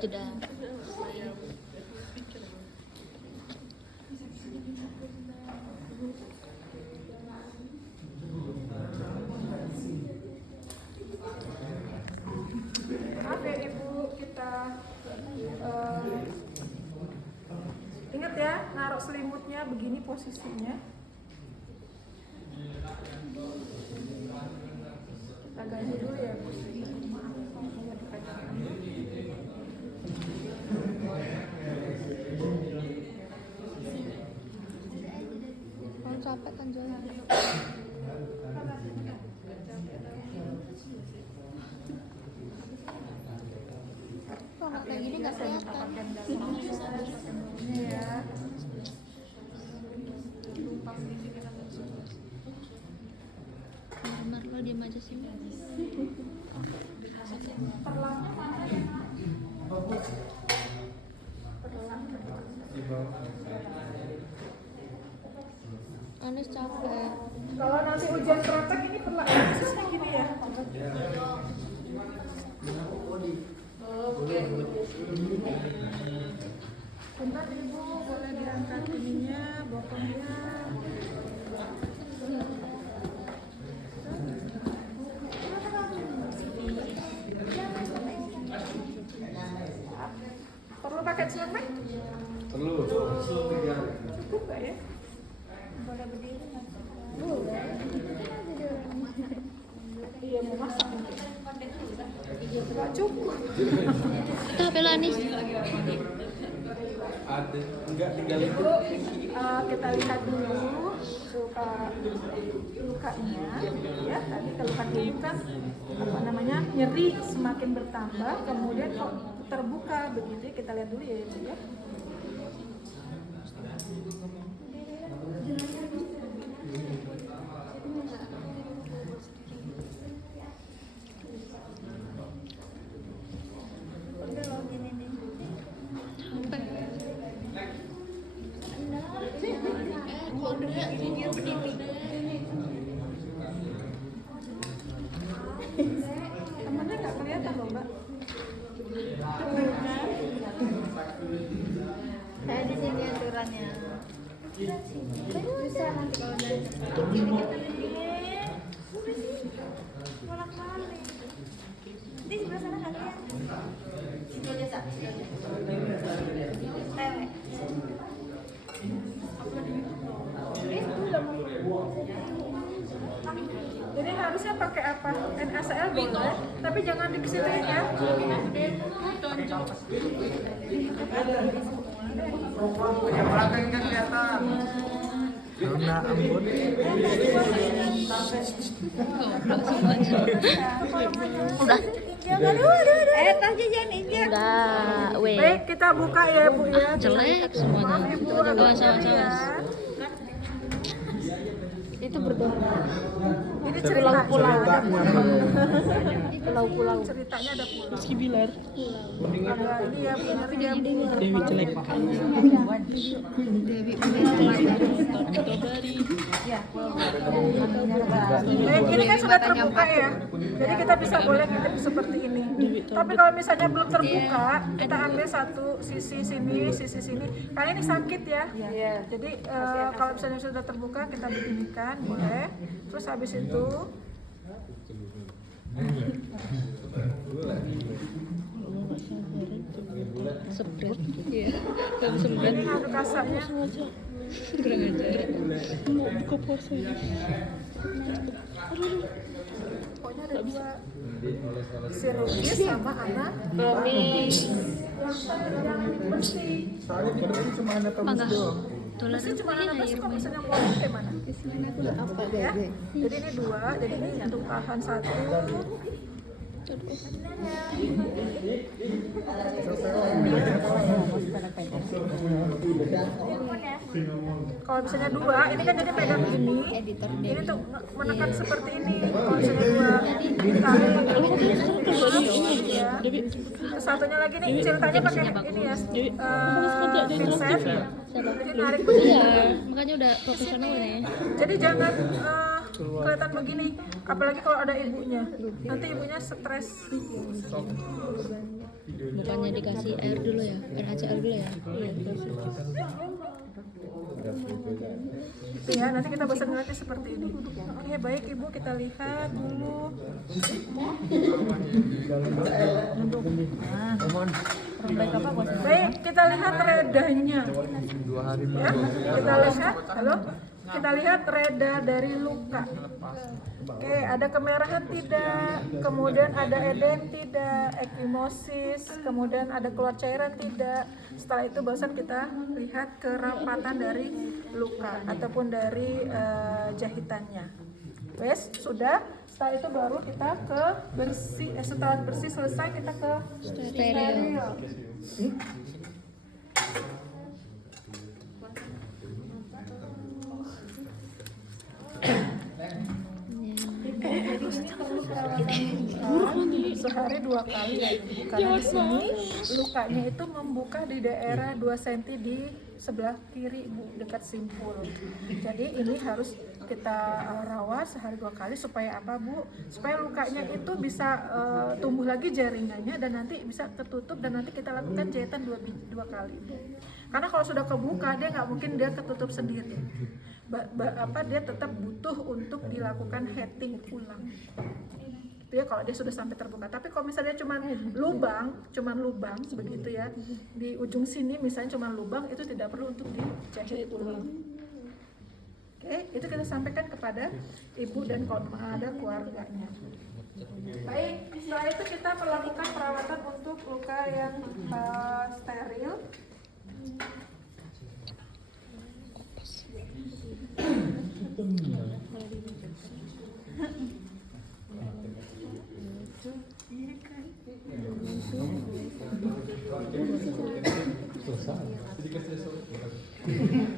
Jeda. Maaf ya Ibu, kita ingat ya, naruh selimutnya begini posisinya. Kita ganti dulu ya Bu. Maaf, mau dipegangkan dulu. Kalau capek kan jalan. Kalau kayak gini nggak kelihatan. Ini ya. Kamar lo diam aja sih. Perlangnya mana ya? Anis capek. Kalau nanti hujan praktek ini perlangnya khususnya gini ya. Bentar Ibu, boleh diangkat ininya, bokongnya. Perlu pakai celana? Perlu. Cukup nggak ya? Boleh berdiri nggak? Boleh. Iya, mau masak mungkin. Nggak cukup. Itu HP lo Anis. Ada. Enggak tinggal Ibu, kita lihat dulu lukanya ya. Tadi keluhan ibu kan nyeri semakin bertambah, kemudian kok terbuka begitu. Kita lihat dulu ya Ibu ya. Udah lo gini nih. Temennya nggak kelihatan loh Mbak. Saya di sini aturannya. Bisa nanti kalau udah bolak-balik. Di sebelah sana nggak kelihatan. Situ aja Sa. Lewat. Jadi harusnya pakai apa? NaCl boleh, tapi jangan dikesitin ya. yang belakang kan kelihatan. Karena ampun. Udah. Tas jajan injak. Udah, weh. Baik, kita buka ya Bu ya. Jelek semuanya. Maaf Ibu, Awas, agak awas, nyeri ya. awas. Itu berdoa. Ini ceritanya. Pulau-pulau. Ceritanya ada pulau. Meski Bilar, Ada ini ya Bu, nyeri ya Bu. Dewi jelek. Baik, ini kan sudah terbuka ya. Jadi kita bisa boleh ngintip seperti ini. Tapi kalau misalnya belum terbuka, kita ambil satu sisi sini, sisi sini. Karena ini sakit ya. Jadi kalau misalnya sudah terbuka, kita beginikan, boleh. Terus habis itu Sempret. Iya. Kamu sempret. ini aduk kasarnya. Kurang ajar. Mau buka puasa ya. Pokoknya ada dua, sirupis sama anak. Jangan dibersih. Soalnya di sini cuma ada Mangga. Tulan Bersih cuma anak bersih, kalau misalnya mau kayak mana? Ya. Jadi ini dua, jadi ini untuk tahan satu. Kalau misalnya dua, ini kan jadi pegang ini. Ini tuh menekan seperti ini. Kalau misalnya dua, ditarik. Ya. Terus satunya lagi nih, ceritanya pakai ini ya, pinset. Jadi narik begini. Iya, makanya udah profesional nih. Jadi jangan kelihatan begini, apalagi kalau ada ibunya. Nanti ibunya stres. bukannya dikasih air dulu ya, air HCl dulu ya. Ya, nanti kita bisa ngeliatnya seperti ini. Oke, baik Ibu, kita lihat dulu. Baik, kita lihat redanya. 2 hari Ya, kita lihat, halo, kita lihat reda dari luka. Oke, ada kemerahan tidak, kemudian ada edem tidak, ekimosis, kemudian ada keluar cairan tidak. Setelah itu barusan kita lihat kerapatan dari luka ataupun dari jahitannya. Wes, sudah. Setelah itu baru kita ke bersih. Setelah bersih selesai kita ke steril. Sehari 2 kali ya, karena di sini lukanya itu membuka di daerah 2 cm di sebelah kiri Bu, dekat simpul. Jadi ini harus kita rawat sehari 2 kali supaya apa Bu? Supaya lukanya itu bisa tumbuh lagi jaringannya dan nanti bisa tertutup dan nanti kita lakukan jahitan 2 kali. Karena kalau sudah kebuka dia nggak mungkin dia ketutup sendiri. Dia tetap butuh untuk dilakukan heating ulang. Itu ya kalau dia sudah sampai terbuka. Tapi kalau misalnya cuman lubang begitu ya, di ujung sini misalnya cuman lubang, itu tidak perlu untuk dijahit ulang. Oke, itu kita sampaikan kepada ibu dan kalau ada keluarganya. Baik, setelah itu kita melakukan perawatan untuk luka yang steril.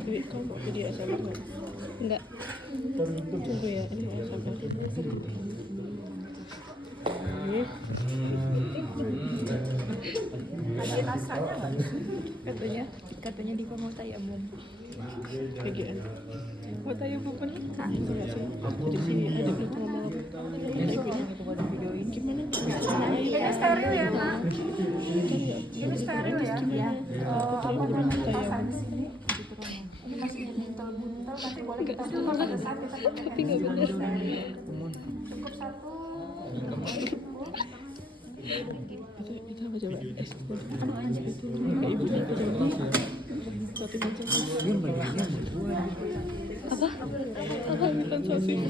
Jadi kamu jadi SMA nggak? Enggak. Tunggu ya, ini SMA. Ada rasanya nggak? Katanya di mau tayamum. PGN. Mau tanya bukan? Jadi sini ada berita ngomong apa? Gimana? Ini steril ya Nak? Ini steril ya? Apa namanya pasang di sini? Ini masih buntel-buntel, nanti boleh kita buka pada saat kita pakai. Tapi nggak benar. Cukup 1. Kita apa coba? Kayak ibu apa coba? Satu macam. Apa bukan sosis?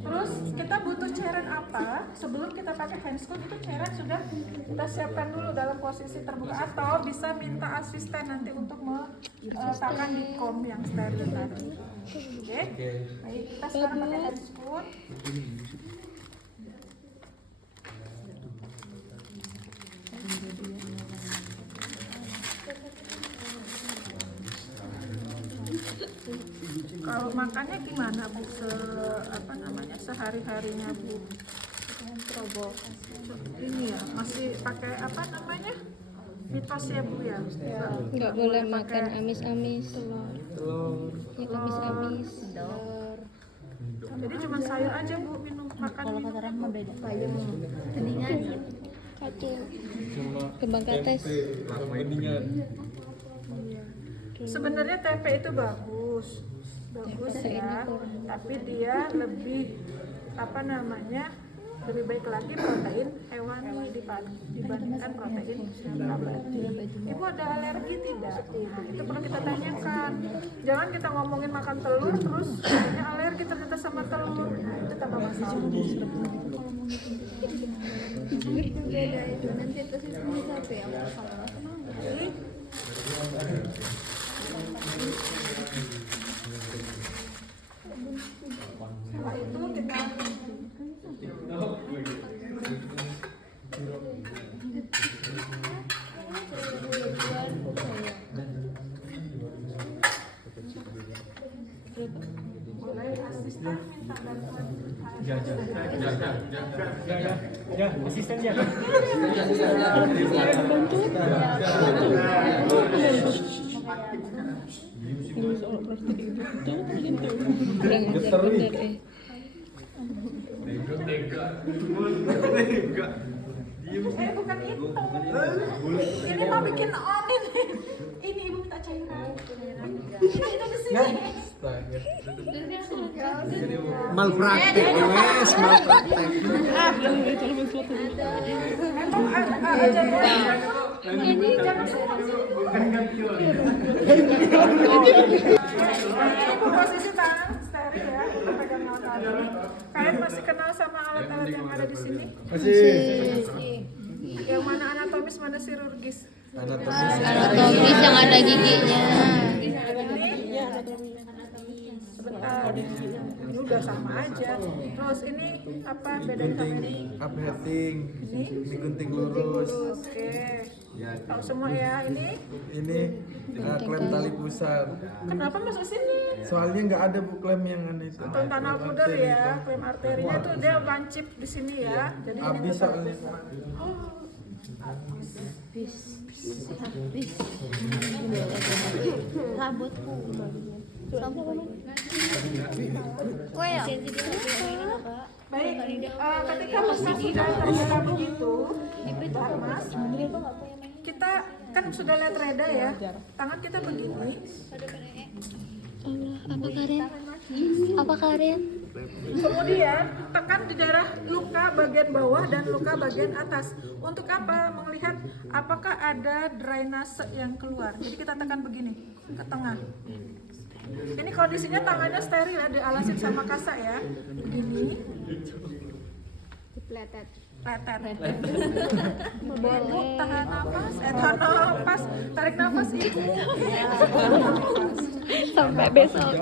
Terus kita butuh cairan apa? Sebelum kita pakai handscoon itu cairan sudah kita siapkan dulu dalam posisi terbuka atau bisa minta asisten nanti untuk meletakkan di kom yang steril tadi. Oke? Baik, kita sekarang pakai handscoon. Kalau makannya gimana Bu? Sehari-harinya Bu? Ini ya, masih pakai apa namanya? Mitos ya Bu ya? Nggak boleh makan amis-amis. telur. Ya, amis-amis. Jadi cuma sayur aja Bu makan. Kalau kata Rahma beda. Bayam. Keningan. Satu. Cuma Kembang kates. sama beningan. Sebenarnya tempe itu bagus ya, tapi dia lebih lebih baik lagi protein hewani dibandingkan protein nabati. Ibu ada alergi tidak? Nah, itu perlu kita tanyakan. Jangan kita ngomongin makan telur terus punya alergi ternyata sama telur. Nah, itu tambah masalah. Beda itu nanti itu sih satu ya. Jadi, setelah itu kita boleh asisten minta bantuan. Ya, asisten ya. Ini soal plastik itu. Tahu kan tahu. Kurang ajar bener Bukan itu. Ini mau bikin on ini. Ini ibu minta cairan. Ini di sini. Malpraktek, wes malpraktek. Emang aja ini jangan semua posisi tangan steril ya, untuk pegang alat tadi. Kalian masih kenal sama alat-alat yang ada di sini? Yang mana anatomis, mana chirurgis? Anatomis yang ada giginya. Sebentar, ini udah sama aja. Terus ini apa bedanya sama ini? Upheading, Ini digunting lurus. Oke. Tahu semua ya ini? Ini klem tali pusat. Kenapa masuk sini? Soalnya nggak ada bu klem yang aneh itu. Atau tanah pudar ya, klaim arterinya tuh dia lancip di sini ya. Jadi ini Habis tetap- soalnya. Rambutku. Kue ya? Baik, ketika mesin sudah terbuka begitu, Mas, kita kan sudah lihat reda ya, tangan kita begini. Allah, apa Karen? Apa Karen? Kemudian tekan di daerah luka bagian bawah dan luka bagian atas. Untuk apa? Melihat apakah ada drainase yang keluar. Jadi kita tekan begini ke tengah. Ini kondisinya tangannya steril ya, dialasin sama kasa ya. Begini. Dipletet. Letet. Bu, tahan nafas, tarik nafas ibu. Sampai besok.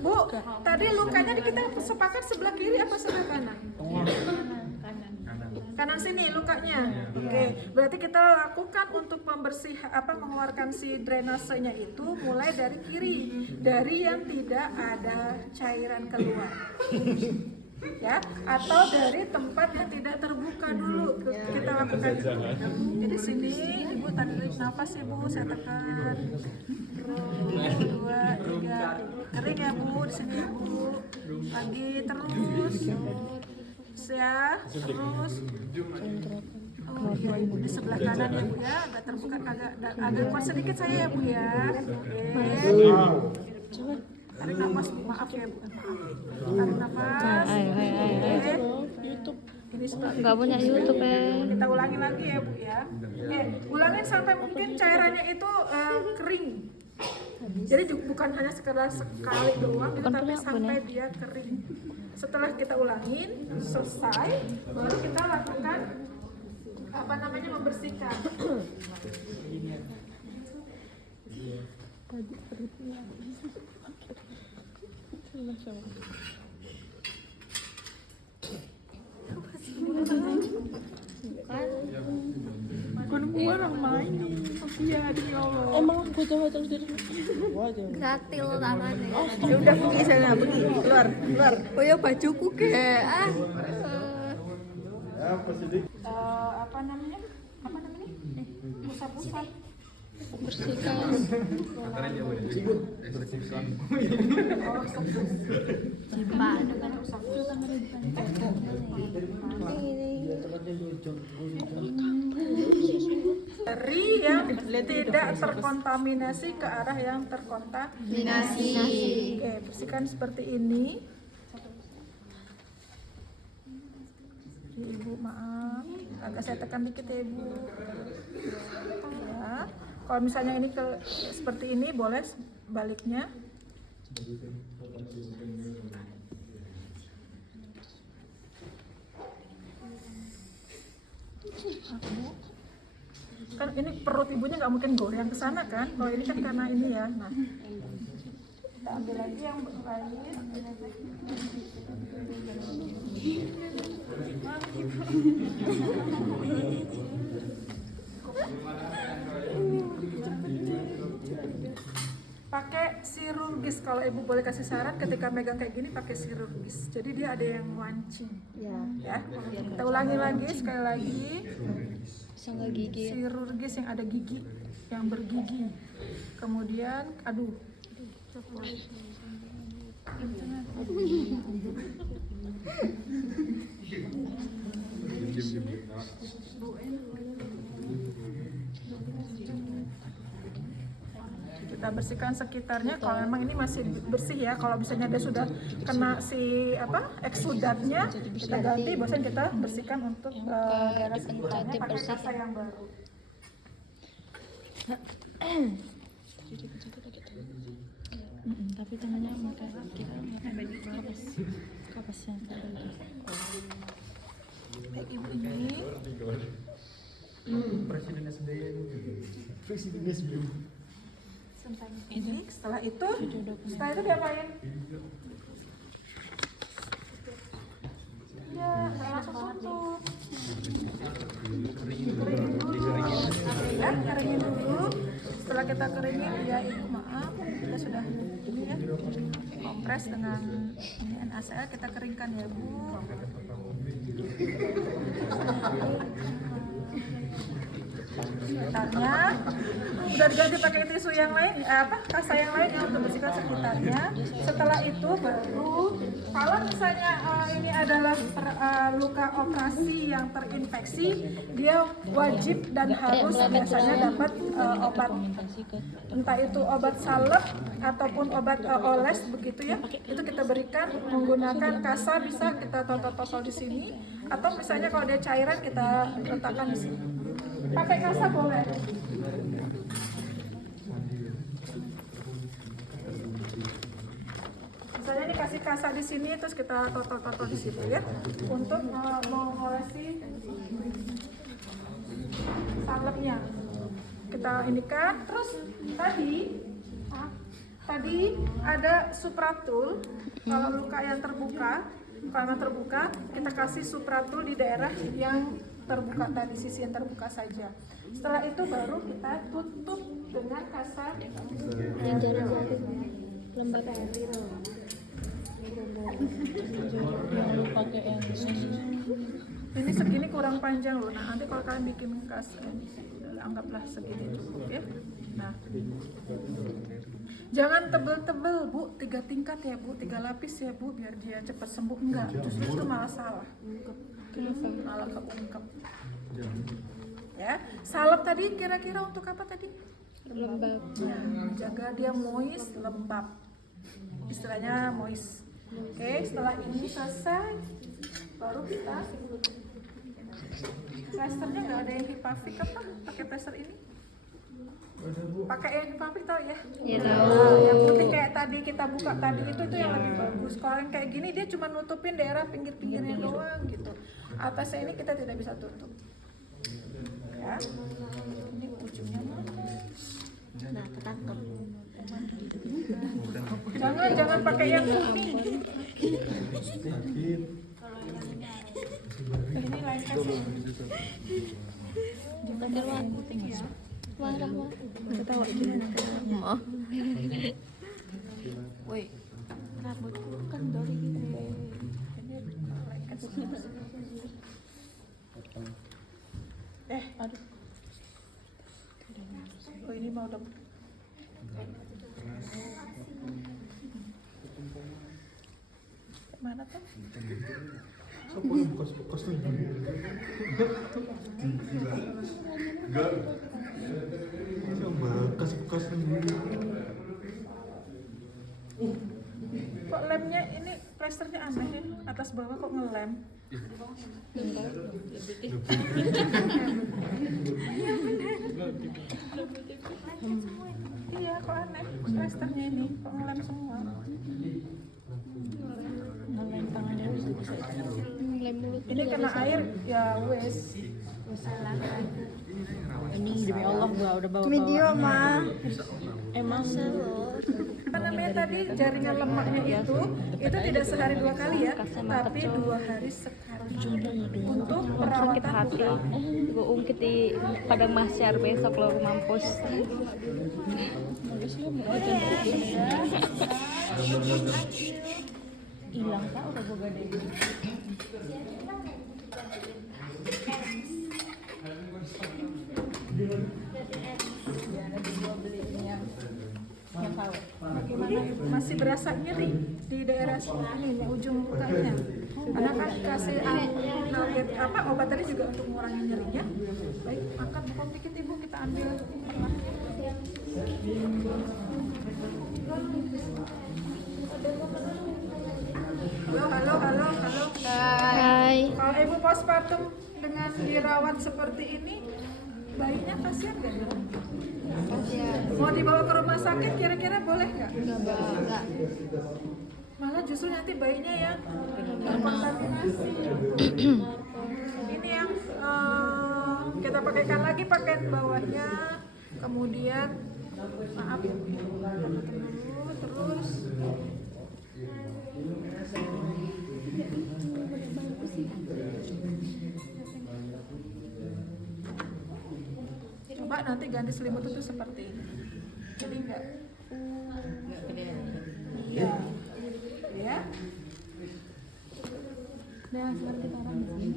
Bu, tadi lukanya kita sepakat sebelah kiri apa sebelah kanan? Kanan sini lukanya. Oke, berarti kita lakukan untuk mengeluarkan si drainasenya itu mulai dari kiri, dari yang tidak ada cairan keluar. Ya, atau dari tempat yang tidak terbuka dulu kita lakukan. Jadi sini ibu tarik nafas ibu, saya tekan. Terus 2, 3, kering ya bu, di sini ibu. Lagi terus. Ya, terus. Oh iya ibu di sebelah kanan ya bu ya, agak terbuka, agak kuat sedikit saya ya bu ya. Oke. Tarik nafas, maaf ya bu. Tarik nafas. Ini Nggak punya YouTube ya. kita ulangi lagi ya bu ya. Oke, ulangin sampai mungkin cairannya itu kering. Jadi bukan hanya sekedar sekali doang, tapi sampai dia kering. Setelah kita ulangin selesai, baru kita lakukan membersihkan. Emang aku coba terus dari Gratil tangannya. Ya udah pergi sana, pergi keluar. Oh ya bajuku kayak Apa namanya? Pusat-pusat. bersihkan. Dari yang tidak terkontaminasi ke arah yang terkontaminasi. Oke, bersihkan seperti ini. Ibu maaf, agak saya tekan dikit ya ibu. Ya, kalau misalnya ini seperti ini boleh baliknya. Kan ini perut ibunya nggak mungkin goyang ke sana kan? Kalau ini kan karena ini ya. Nah, kita ambil lagi yang lain. Pakai chirurgis, kalau ibu boleh kasih saran ketika megang kayak gini pakai chirurgis. Jadi dia ada yang mancing. Ya. Kita ulangi lagi sekali lagi. Sangga gigi. Chirurgis yang ada gigi, yang bergigi. Kemudian, aduh. Kita bersihkan sekitarnya. Kalau memang ini masih bersih ya, kalau misalnya dia sudah kena si eksudatnya, kita ganti. Bosan kita bersihkan untuk daerah sekitarnya pakai kasa yang baru. Tapi tangannya kapasnya. Baik ibu ini. Presiden SBY. Ini setelah itu diapain? Ya, langsung tutup. Ya, keringin dulu. Setelah kita keringin, ya ibu maaf, kita sudah ini ya kompres dengan ini NaCl, kita keringkan ya bu. Sekitarnya udah diganti pakai tisu yang lain, kasa yang lain ya untuk bersihkan sekitarnya. Setelah itu baru kalau misalnya ini adalah luka operasi yang terinfeksi, dia wajib dan harus biasanya dapat obat, entah itu obat salep ataupun obat oles begitu ya. Itu kita berikan menggunakan kasa, bisa kita totol-totol di sini, atau misalnya kalau dia cairan kita letakkan di sini. Pakai kasa boleh. Misalnya dikasih kasa di sini, terus kita totol-totol di situ ya, untuk mengolesi salepnya. Kita indikan. Terus tadi ada supratul. Kalau luka yang terbuka, karena terbuka, kita kasih supratul di daerah yang terbuka tadi, sisi yang terbuka saja. Setelah itu baru kita tutup dengan kasa Lembab. ini segini kurang panjang loh. Nah nanti kalau kalian bikin kasa, anggaplah segini cukup ya. Nah, jangan tebel-tebel bu, 3 tingkat ya bu, 3 lapis ya bu, biar dia cepat sembuh. Enggak, justru itu malah salah, malah keungkep. Ya, salep tadi kira-kira untuk apa tadi? Lembab. Ya, jaga dia moist, lembab, istilahnya moist. Oke, setelah ini selesai, baru kita plasternya. Nggak ada yang hipafik apa? Pakai plaster ini? Pakai yang hipafik tau ya? Iya Nah, yang putih kayak tadi kita buka tadi itu yang lebih bagus. Kalau yang kayak gini dia cuma nutupin daerah pinggir-pinggirnya doang gitu. Atasnya ini kita tidak bisa tutup. Ya, ini ujungnya mana? Nah, ketangkep. Jangan pakai yang kuning. Ini lain kasih. Jangan pakai yang putih ya. Marah mah. Ketawa gimana? Mau. Woi, rambutku kan dari ini. Aduh. Oh ini mau udah. Mana tuh? Siapa yang bekas-bekas tuh? Enggak. Siapa bekas-bekas tuh? Kok lemnya ini plasternya aneh ya? Atas bawah kok ngelem? Iya kok aneh plasternya ini, kok ngelem semua? Ngelem tangannya bisa. Ngelem mulut. Ini kena air ya wes. Ini demi Allah gua udah bawa. Video mah. Emang Apa namanya tadi, jaringan lemaknya itu tidak sehari 2 kali ya, tapi 2 hari sekali untuk perawatan Sakit hati. Gue ungkit di Padang Mahsyar besok lo mampus. hilang kak udah gue gadein. Bagaimana? Masih berasa nyeri di daerah sini, ujung lukanya. Karena kan kasih obat tadi juga untuk mengurangi nyerinya. Baik, angkat bokong dikit ibu, kita ambil. Halo. Hai. Kalau ibu postpartum dengan dirawat seperti ini, bayinya kasihan nggak? Mau dibawa ke rumah sakit kira-kira boleh nggak? Enggak. Malah justru nanti bayinya yang terkontaminasi. Ini yang kita pakaikan lagi pakaian bawahnya, kemudian maaf dulu, terus coba nanti ganti selimut itu seperti ini, jadi enggak iya ya. Nah, seperti orang di sini.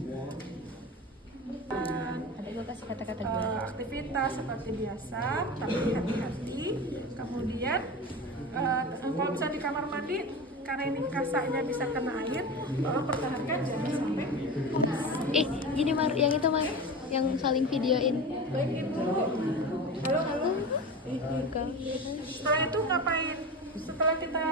Ada gue kasih kata-kata gue. Aktivitas seperti biasa, tapi hati-hati. Kemudian kalau bisa di kamar mandi, karena ini kasanya bisa kena air, tolong pertahankan jangan sampai. Gini Mar, yang itu Mar, yang saling videoin. Baikin dulu. Halo. Bukan. Setelah itu ngapain? Setelah kita